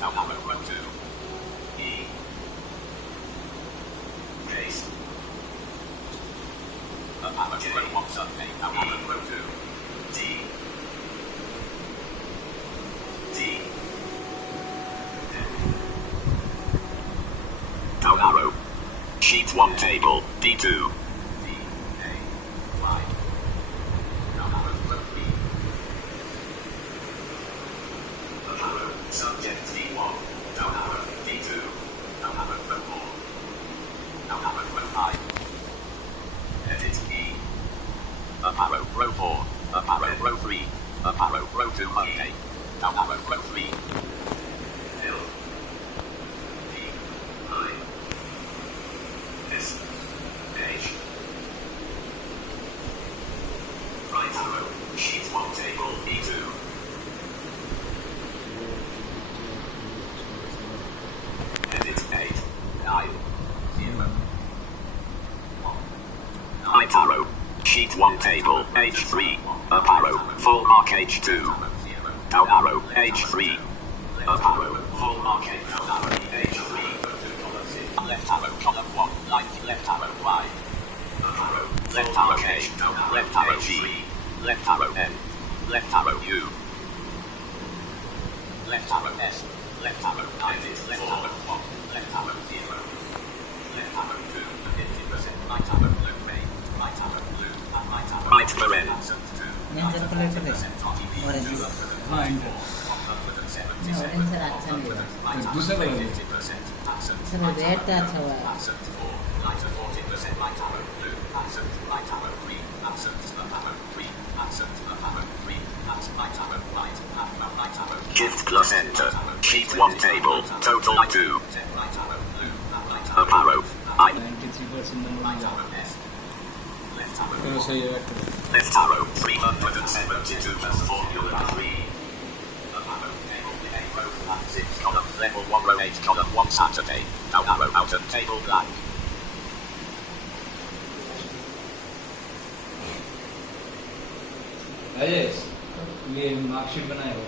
Down arrow, row 2. E. Case. Up arrow, row 1, Sunday. Down arrow, row 2. D. D. Down arrow. Sheet 1 table, D2. D. A. Y. Down arrow, row 3. Up arrow, subject D1. Down arrow, D2. Down arrow, row 4. Down arrow, row 5. Edit E. Up arrow, row 4. Up arrow, row 3. Up arrow, row 2, Monday. Down arrow, row 3. Fill. D. I. S. Page. Right arrow, sheet 1 table, E2. Edit 8. 9. 0. 1. Right arrow, sheet 1 table, H3. Up arrow, full mark H2. Down arrow, H3. Up arrow, full mark H. Down arrow, H3. Left arrow, column 1. Light left arrow, Y. Up arrow, left arrow K. Left arrow G. Left arrow N. Left arrow U. Left arrow S. Left arrow 9. Left arrow 1. Left arrow 0. Left arrow 2. 50%. Right arrow blue, red. Right arrow blue. And right arrow. Right for red. ഞാൻ ചെറുപ്പത്തിലേക്ക് orange red अच्छा हुआ Shift plus enter. Sheet 1 table. Total 2. Up arrow. I. 93% Left arrow. 372 plus formula 3. Up arrow. Table with 8 row flat 6 column. Level 1 row 8 column 1 Saturday. Down arrow out of table blank. Rajesh ये marksheet बनाए हो